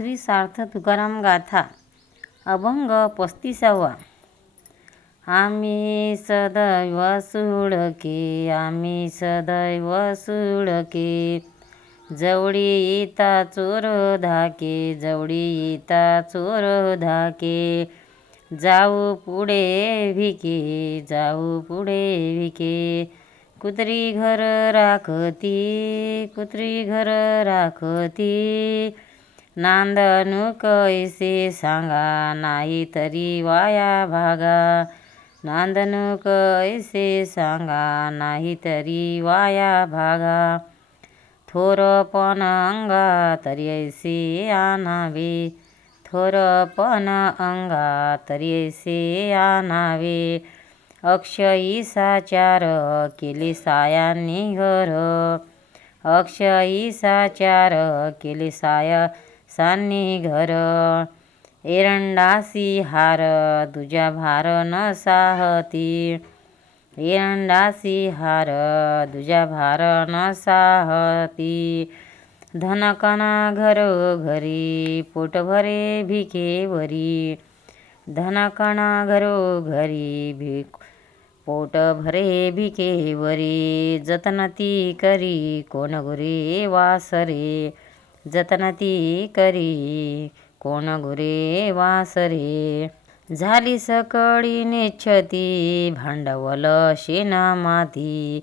श्री सार्थ तुकाराम गाथा अभंग पस्तीसावा. आम्ही सदैव सुळके आम्ही सदैव सुळके. जवळी येता चोर धाके जवळी येता चोर धाके. जाऊ पुढे भिके जाऊ पुढे भिके. कुत्री घर राखती कुत्री घर राखती. नांदणू कैसे सांगा नाही तरी वाया भागा। नांदणू कैसे सांगा नाही तरी वाया भागा। थोरपण अंगा तरी ऐसे आणावे। थोरपण अंगा तरी ऐसे आणावे। अक्षयी साचार केले सायांनी घर। अक्षयी साचार केले साया सान्नी घर एरंडासी हार तुझ्या भार न साहती. एरंडासी हार तुझ्या भार न साहती. धनकना घरोघरी पोट भरे भिकेवरी धनकणा घरोघरी भिक पोट भरे भिकेवरी जतनती करी कोण गुरे जतन ती करी कोण गुरे वासरे? झाली सकळी नेच्छती भांडवल शेण माती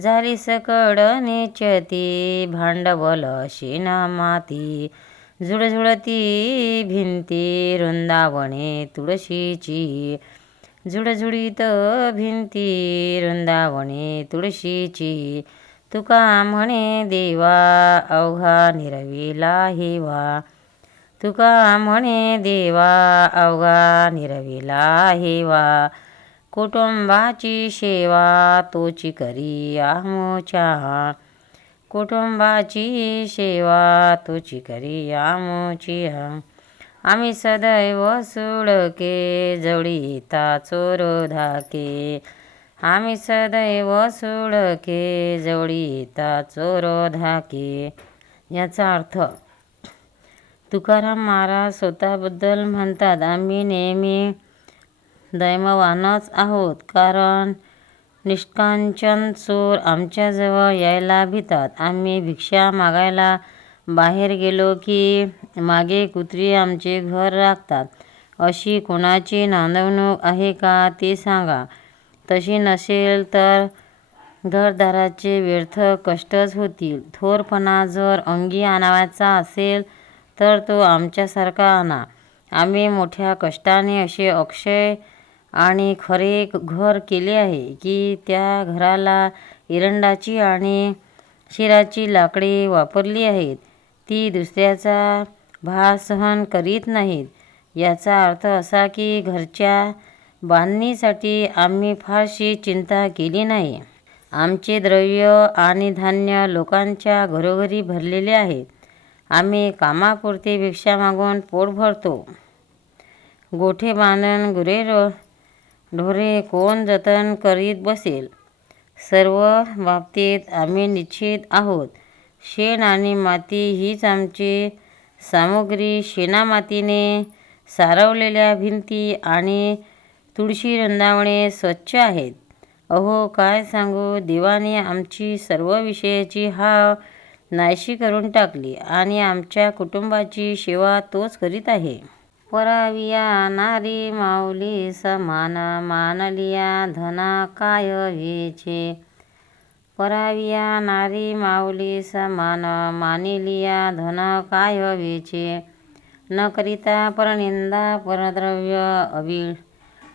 झाली सकळ नेच्छती भांडवल शेण माती झुळझुळती भिंती रुंदावणे तुळशीची. झुळझुळीत भिंती रुंदावणे तुळशीची. तुका म्हणे देवा अवघा निरविला हेवा तुका म्हणे देवा अवघा निरविला हेवा कुटुंबाची सेवा तोची करी आमोच्या. कुटुंबाची सेवा तोची करी आमोची. आम्ही सदैव सुळके जवळी येता चोर धाके. आम्ही सदैव सुळके जवळीता चोर धाके याचा अर्थ तुकाराम महाराज स्वतःबद्दल म्हणतात आम्ही नेहमी दैमवानच आहोत कारण निष्कांचन चोर आमच्याजवळ यायला भितात. आम्ही भिक्षा मागायला बाहेर गेलो की मागे कुत्री आमचे घर राखतात. अशी कोणाची नांदवणूक आहे का ते सांगा. तशी नसेल तर घरदाराचे व्यर्थ कष्टच होतील. थोरपणा जर अंगी आणावायचा असेल तर तो आमच्यासारखा आणा. आम्ही मोठ्या कष्टाने असे अक्षय आणि खरे घर केले आहे की त्या घराला एरंडाची आणि शिराची लाकडे वापरली आहेत. ती दुसऱ्याचा भार सहन करीत नाहीत. याचा अर्थ असा की घरच्या बांधणीसाठी आम्ही फारशी चिंता केली नाही. आमचे द्रव्य आणि धान्य लोकांच्या घरोघरी भरलेले आहे. आम्ही कामापुरते भिक्षा मागून पोट भरतो. गोठे बांधून गुरे ढोरे कोण जतन करीत बसेल? सर्व बाबतीत आम्ही निश्चित आहोत. शेण आणि माती हीच आमची सामुग्री. शेणामातीने सारवलेल्या भिंती आणि तुळशी वृंदावणे स्वच्छ आहेत. अहो काय सांगू? देवाने आमची सर्व विषयाची हाव नायशी करून टाकली आणि आमच्या कुटुंबाची सेवा तोच करीत आहे. पराविया नारी माऊली समान मानलिया धना काय वेचे? पराविया नारी माऊली समान मानिलिया धन काय वेचे? न करिता परनिंदा परद्रव्य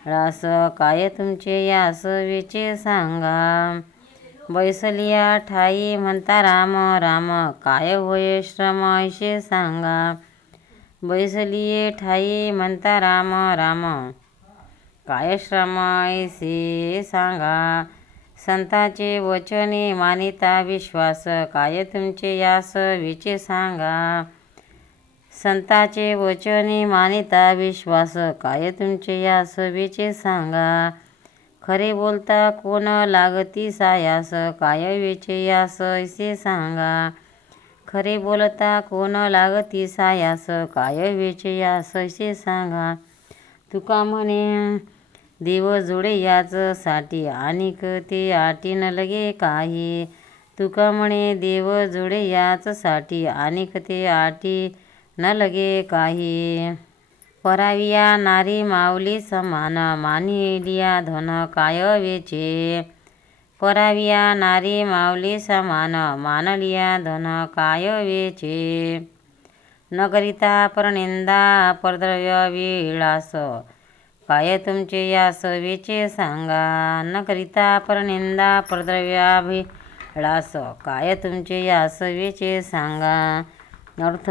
रास काय तुमचे यास विचे सांगा. बैसलिया ठाई म्हणता राम राम काय होय श्रम ऐसे सांगा. बैसलिये ठाई म्हणता राम राम काय श्रम ऐसे सांगा. संताचे वचने मानिता विश्वास काय तुमचे यास विचे सांगा. संताचे वचने मानिता विश्वास. काय तुमचे या सभेचे सांगा? खरे बोलता कोण लागती सायास? काय वेचे यास ऐसे सांगा? खरे बोलता कोण लागती सायास? काय वेचे यास ऐसे सांगा? तुका म्हणे देव जोडे याच साठी आणिक ते आटी न लगे काही. तुका म्हणे देव जोडे याच साठी आणिक ते आटी न लगे काही. पराविया नारी माऊली समान मानिलिया धन काय वेचे. पराविया नारी माऊली समान मानलिया धन काय वेचे. नगरिता परनिंदा परद्रव्य विळास काय तुमचे यास वेचे सांगा. नगरिता करिता परनिंदा परद्रव्याभिलास काय तुमचे यास वेचे सांगा. अर्थ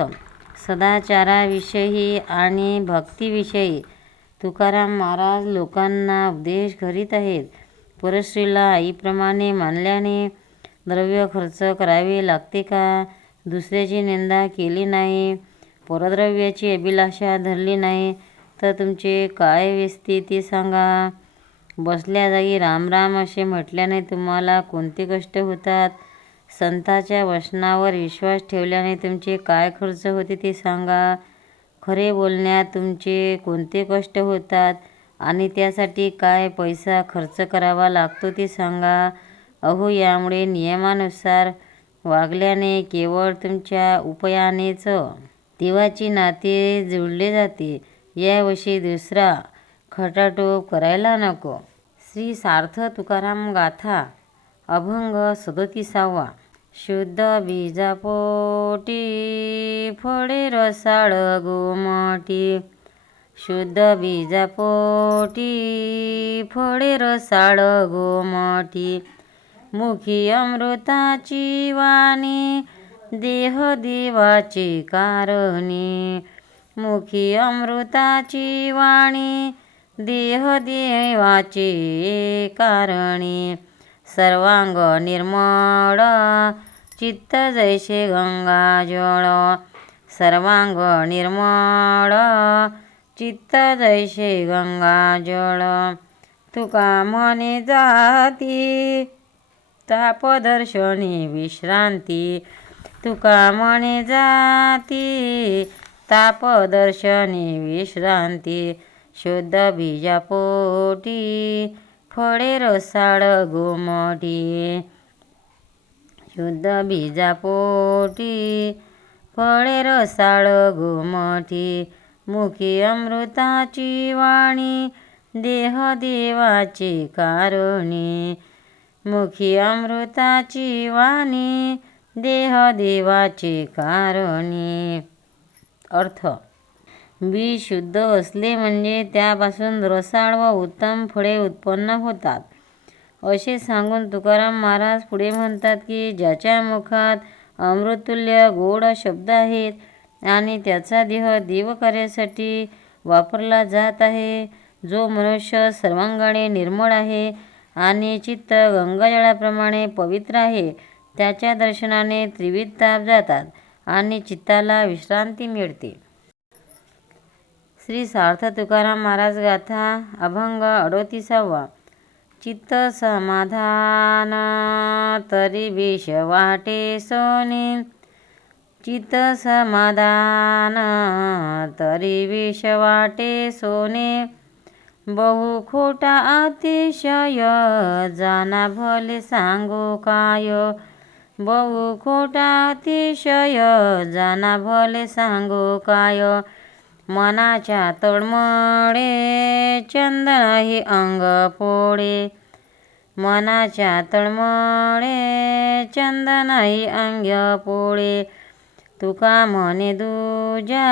सदाचाराविषयी आणि भक्तीविषयी तुकाराम महाराज लोकांना उपदेश करीत आहेत. परश्रीला आईप्रमाणे मानल्याने द्रव्य खर्च करावे लागते का? दुसऱ्याची निंदा केली नाही. परद्रव्याची अभिलाषा धरली नाही. तर तुमचे काय व्यस्ती ते सांगा. बसल्या जागी रामराम असे म्हटल्याने तुम्हाला कोणते कष्ट होतात? संताच्या वचनावर विश्वास ठेवल्याने तुमचे काय खर्च होते ते सांगा. खरे बोलण्यात तुमचे कोणते कष्ट होतात आणि त्यासाठी काय पैसा खर्च करावा लागतो ते सांगा. अहो यामुळे नियमानुसार वागल्याने केवळ तुमच्या उपयानेच देवाची नाते जुळले जाते. याविषयी दुसरा खटाटोप करायला नको. श्री सार्थ तुकाराम गाथा. अभंग सदतीसावा. शुद्ध बीजापोटी फळे रसाळ गोमटी. शुद्ध बीजापोटी फळे रसाळ गोमटी. मुखी अमृताची वाणी देह देवाची कारणी. मुखी अमृताची वाणी देह देवाची कारणी. सर्वांग निर्मळ चित्त जैसे गंगाजळ सर्वांग निर्मळ चित्त जैसे गंगाजळ तुका मने जाती तापदर्शनी विश्रांती। तुका मने जाती तापदर्शनी विश्रांती। शुद्ध बीजापोटी फळे रसाळ गोमटी शुद्ध बीजापोटी. फळे रसाळ गोमटी मुखी अमृताची वाणी देह देवाची कारणी. मुखी अमृताची वाणी देह देवाची कारणी. अर्थ बी शुद्ध असले म्हणजे त्यापासून रसाळ व उत्तम फळे उत्पन्न होतात. असे सांगून तुकाराम महाराज पुढे म्हणतात की ज्याच्या मुखात अमृतुल्य गोड शब्द आहेत आणि त्याचा देह देवकार्यासाठी वापरला जात आहे जो मनुष्य सर्वांगाने निर्मळ आहे आणि चित्त गंगाजळाप्रमाणे पवित्र आहे त्याच्या दर्शनाने त्रिविध ताप जातात आणि चित्ताला विश्रांती मिळते. श्री सार्थ तुकाराम महाराज गाथा अभंग अडोतीसावा. चित्त समाधान तरी विष वाटे सोने. चित्त समाधान तरी विष वाटे सोने. बहु खोटा अतिशय जाना भले सांगू काय. बहु खोटा अतिशय जाना भले सांगू काय. मनाच्या तळमळे चंदनही अंग पोळे मनाच्या तळमळे चंदनही अंग पोळे तुका म्हणे दुजा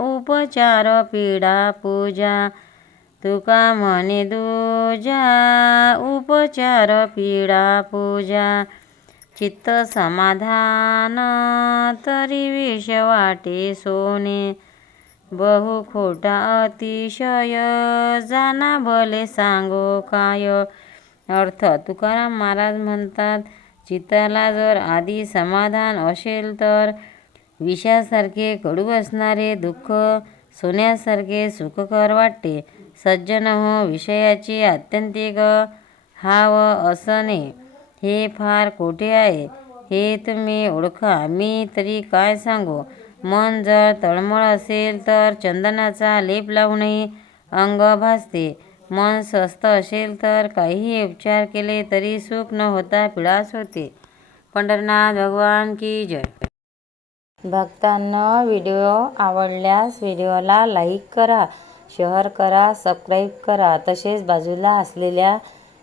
उपचार पीडा पूजा. तुका म्हणे दुजा उपचार पीडा पूजा. चित्त समाधान तरी विष वाटे सोने. बहु खोटा अतिशय जाना भले सांगो काय? अर्थ तुकाराम महाराज म्हणतात चित्ताला जर आधी समाधान असेल तर विषासारखे कडू असणारे दुःख सोन्यासारखे सुखकर वाटते. सज्जन हो विषयाची आत्यंतिक हाव असणे हे फार कोठे आहे. हे तुम्ही ओळखा. मी तरी काय सांगू? मन जर तळमळ असेल तर चंदनाचा लेप लावूनही अंग भासते. मन स्वस्त असेल तर काहीही उपचार केले तरी सुख न होता पिळास होते. पंढरनाथ भगवान की जय. भक्तांना व्हिडिओ आवडल्यास व्हिडिओला लाईक करा शेअर करा सबस्क्राईब करा. तसेच बाजूला असलेल्या